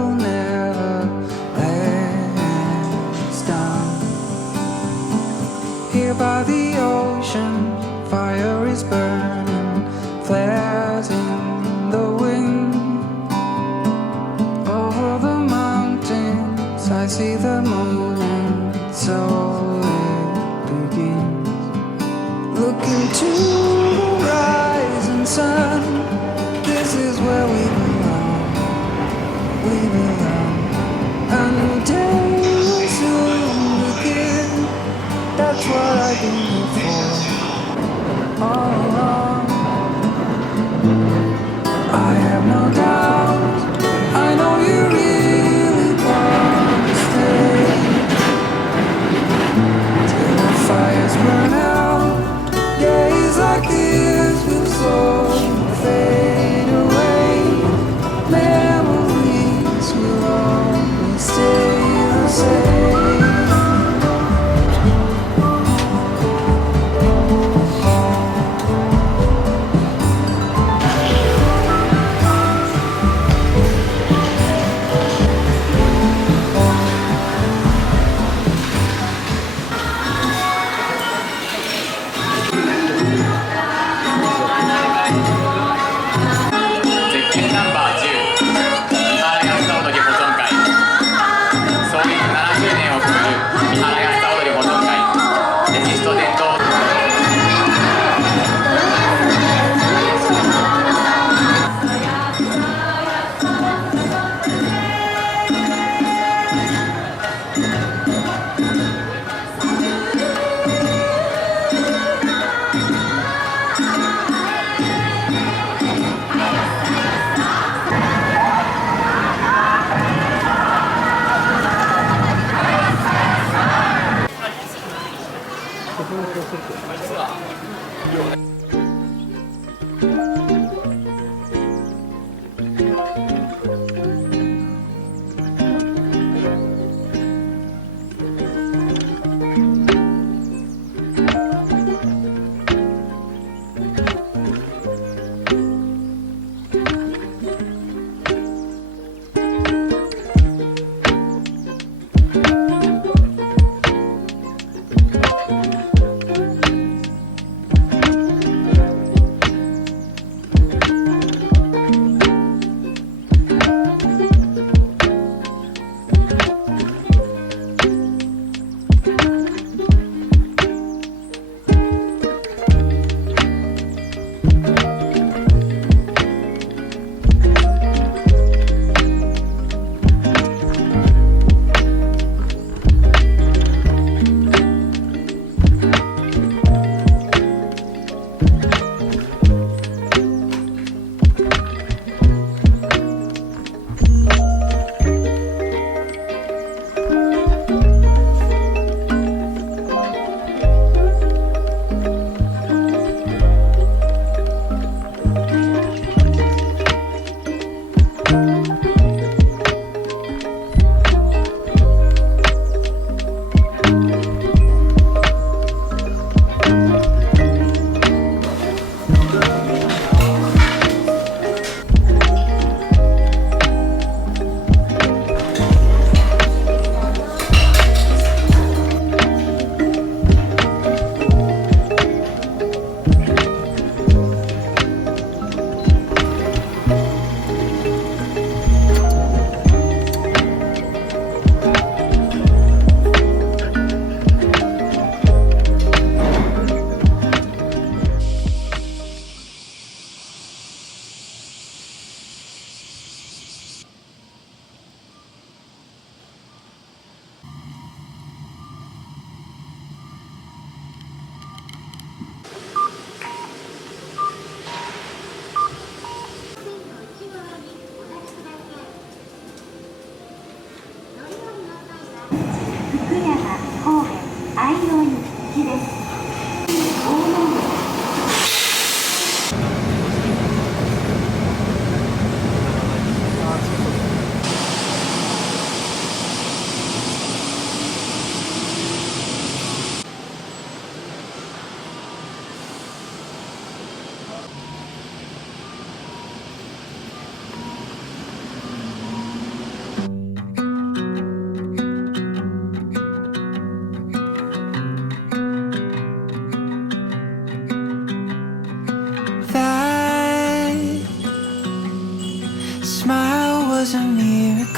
will never let us down. Here by the ocean, fire is burning, flares in the wind. Over the mountains I see the moon, and so it begins. Looking to the rising sun, this is where we belong, we belong. A new day will soon begin, that's what I've been here for all along. I have no doubt, I know you really want to stay till the fires burn out. Days like this will slowly fade away. Memories will always stay the same.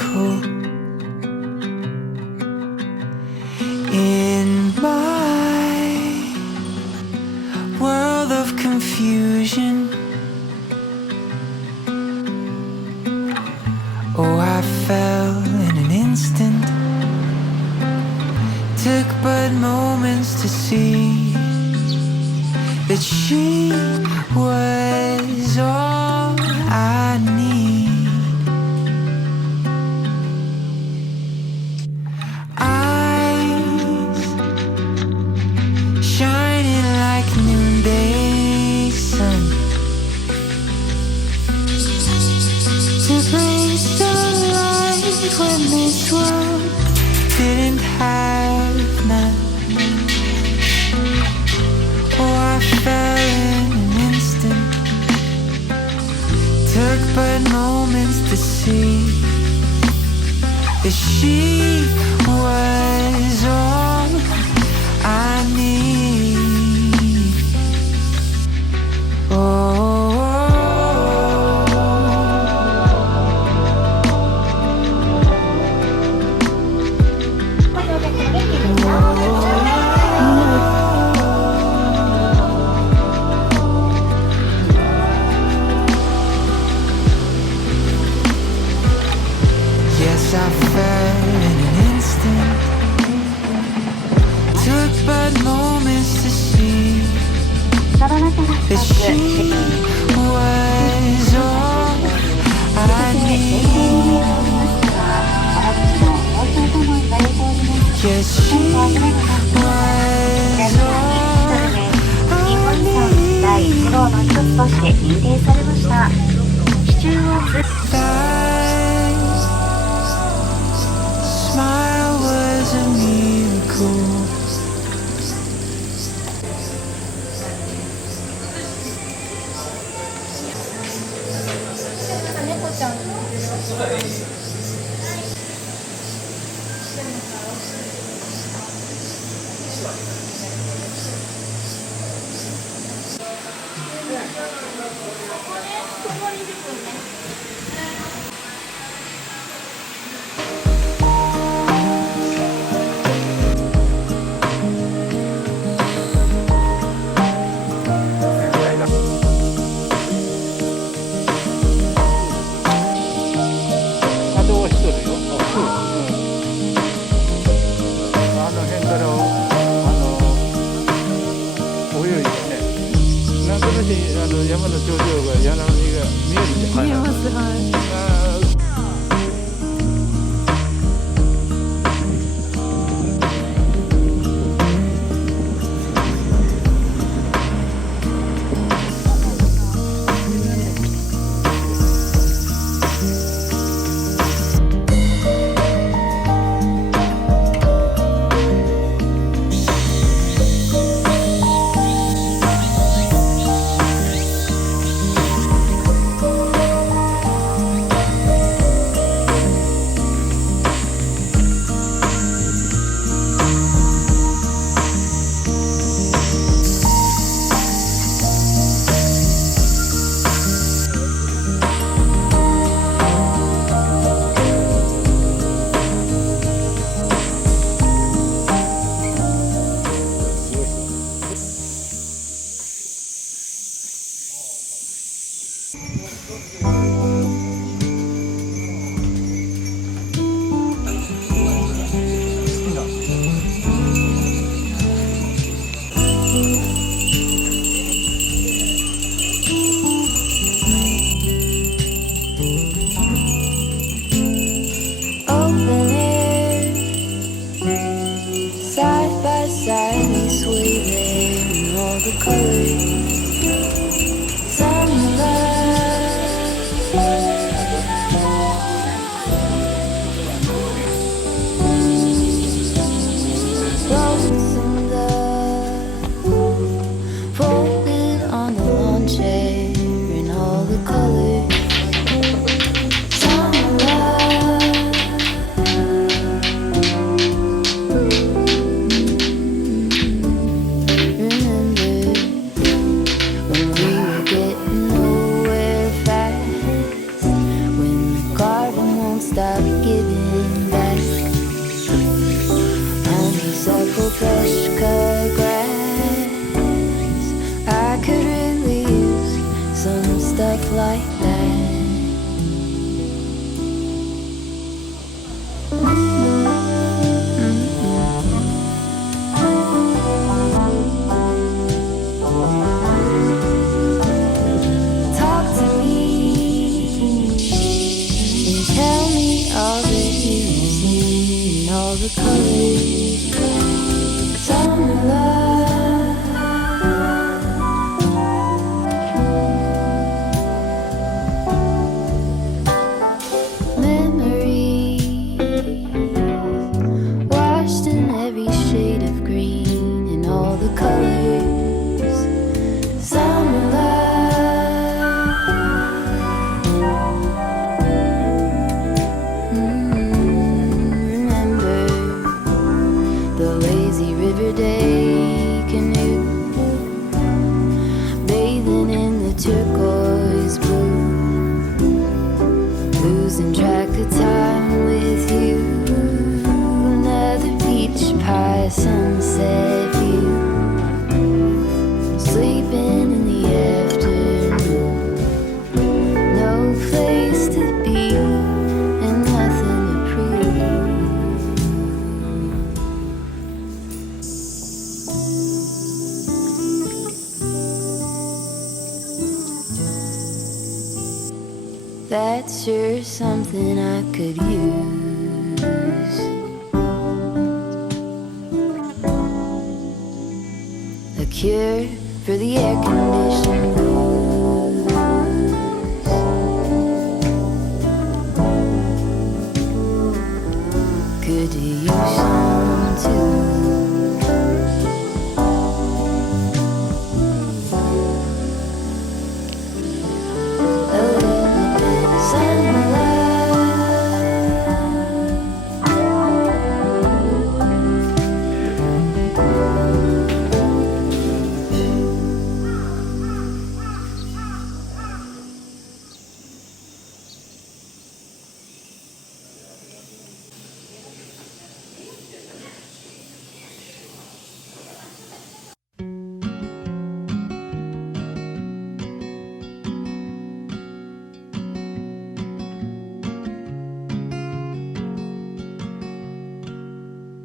miracle in my world of confusion. Oh, I fell in an instant. Took but moments to see that she was all I need. Eyes shining like noonday sun to bring sunlight when this world didn't have none. Oh, I fell in an instant. Took but moments to see that she was all I need. Oh. Yes, I fell in an instant. Took but moments to see that she was all I need. Yes, she was all I need. 第1号の一つとして認定されました。支柱をSmile was a miracle. 猫ちゃん。山の頂上が柳が見えるじゃん。見えます。はい。turning back. Honeysuckle, fresh cut grass. I could really use some stuff like that. Talk to me and tell me all that you've seen, all the colors, summer love. Memories washed in every shade of green and all the colors, summer love. Remember the lazy river day canoe, bathing in the turquoise blue, losing track of time with you. Another peach pie sunset view, sleeping in the afternoon. No place to be and nothing to prove. That's sure something I could use. A cure for the air conditioning blues. Good to use some too. A little bit of summer love.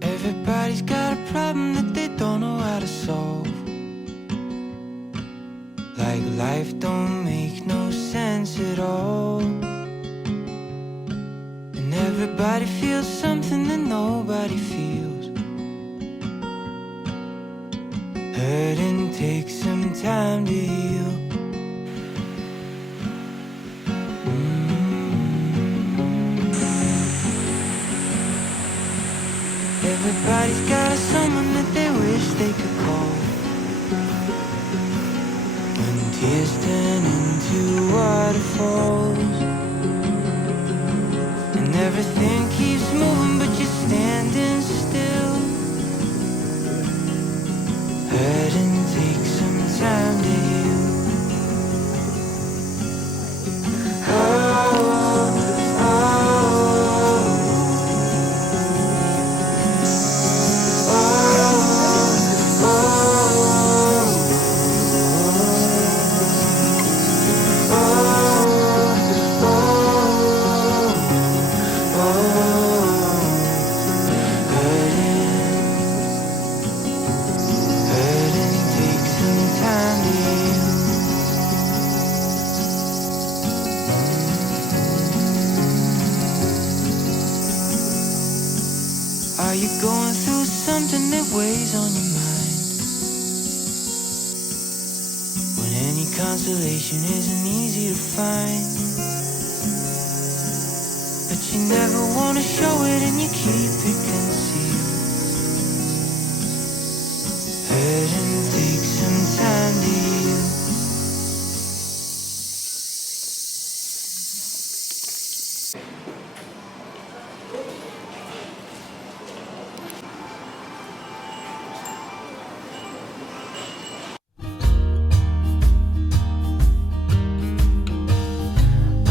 Everybody's got a problem that they don't know how to solve. Like life don't make no sense at all. And everybody feels something that nobody feels. Hurting takes some time to heal. Everybody's got someone that they wish they could call. When tears turn into waterfalls, and everything keeps moving but you're standing still. Hurting takes some time to heal. Oh, oh, oh. Are you going through something that weighs on your mind? When any consolation isn't easy to find, but you never want to show it and you keep it concealed. Hurting takes some time to heal.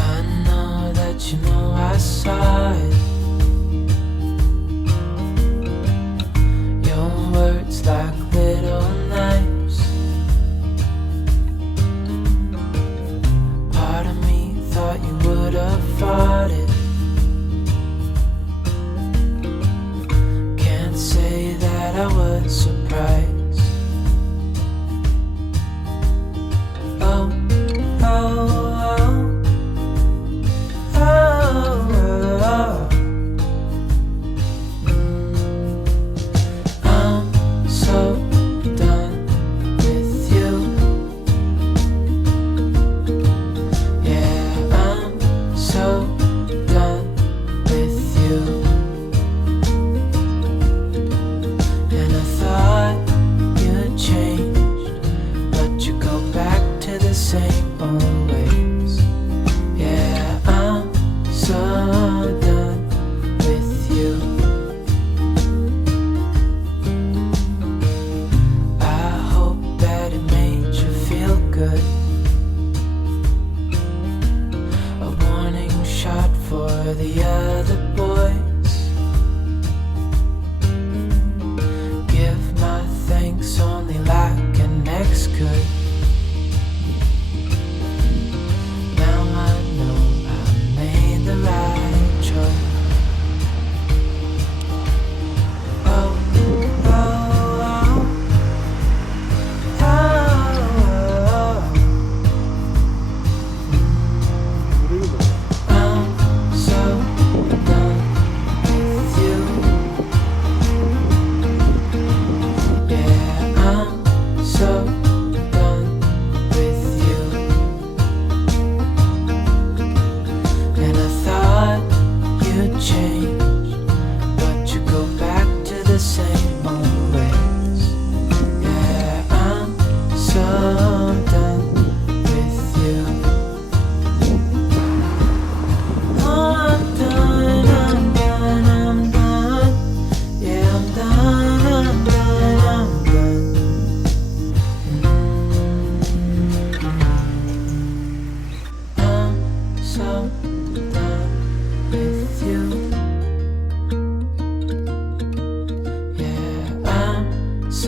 I know that you know I saw it.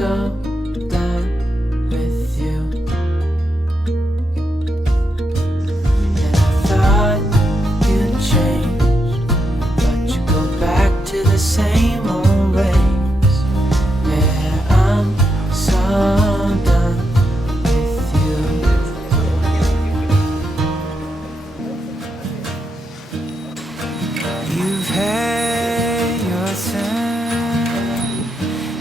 so done with you. And I thought you'd changed, but you go back to the same old ways. Yeah, I'm so done with you. You've had your turn.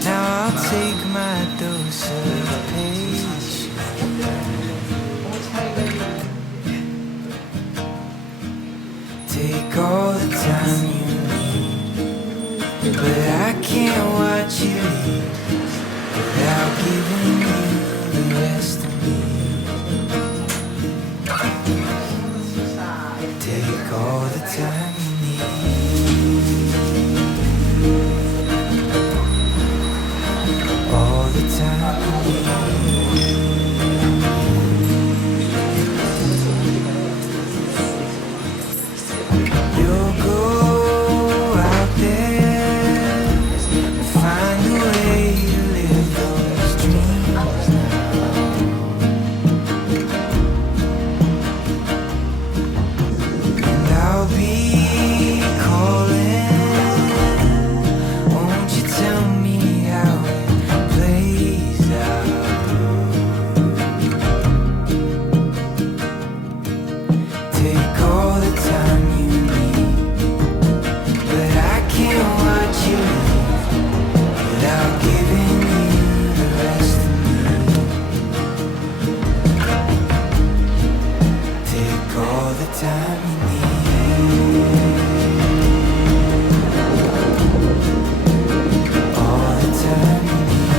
Now I'll take my dose of patience. Take all the time you need, but I can't watch you leave without giving you the rest of me. Take all the time you need, all the time you need. You'll go out there and find a way to live those dreams now. And I'll be calling. Won't you tell me how it plays out? Take all the time you need, but I can't watch you leave without giving you the rest of me. Take all the time you need, all the time you need.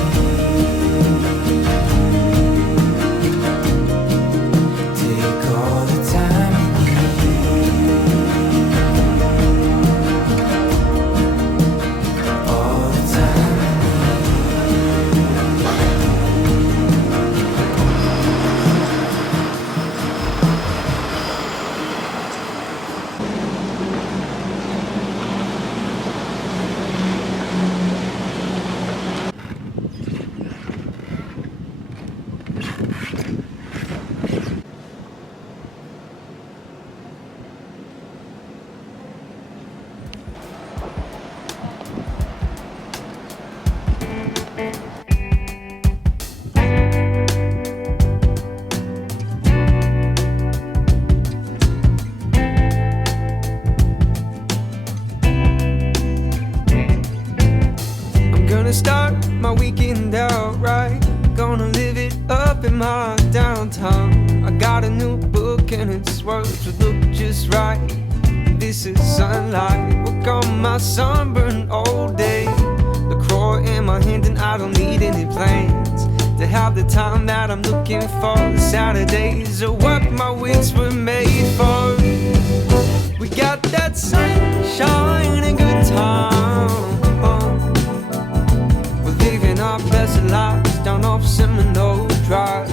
Take all the time you need, all the time you I'm gonna start my weekend out right. Gonna live it up in my downtown. I got a new book and its words would look just right. This is sunlight, work on my sunburned old day. The crow in my hand and I don't need any plans to have the time that I'm looking for. Saturdays are what my weeks were made for. We got that sunshine and good time. We're living our best lives down off Seminole Drive.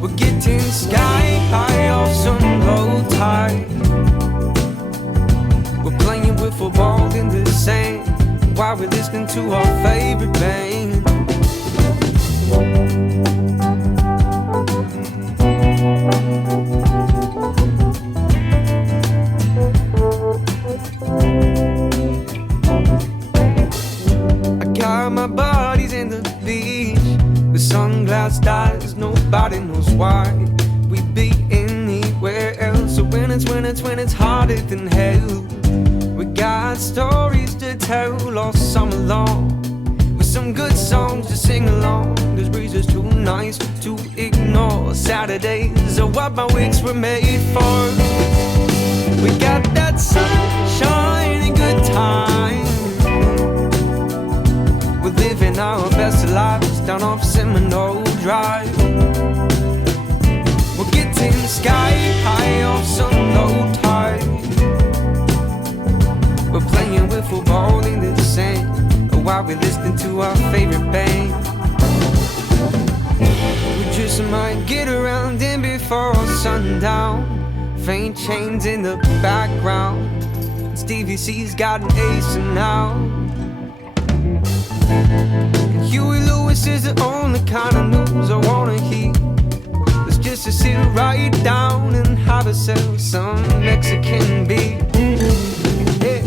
We're getting sky high off some low tide. We're playing with football in the sand while we're listening to our favorite band. I got my buddies in the beach with sunglass eyes, nobody knows why. We'd be anywhere else. So when it's hotter than hell, we got stories to tell all summer long, with some good songs to sing along. This breeze is too nice to ignore. Saturdays are what my weeks were made for. We got that sunshine and good time. We're living our best lives down off Seminole Drive. We're getting sky high off some low tide. We're playing with football in the sand while we're listening to our favorite band. We just might get around in before sundown. Faint chains in the background. Stevie C's got an ace now. And Huey Lewis is the only kind of news I wanna hear. It's just to sit right down and have ourselves some Mexican beer. Yeah.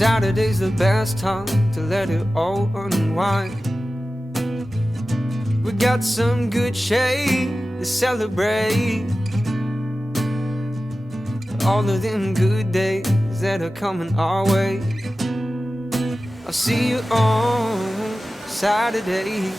Saturday's the best time to let it all unwind. We got some good shade to celebrate all of them good days that are coming our way. I'll see you on Saturday.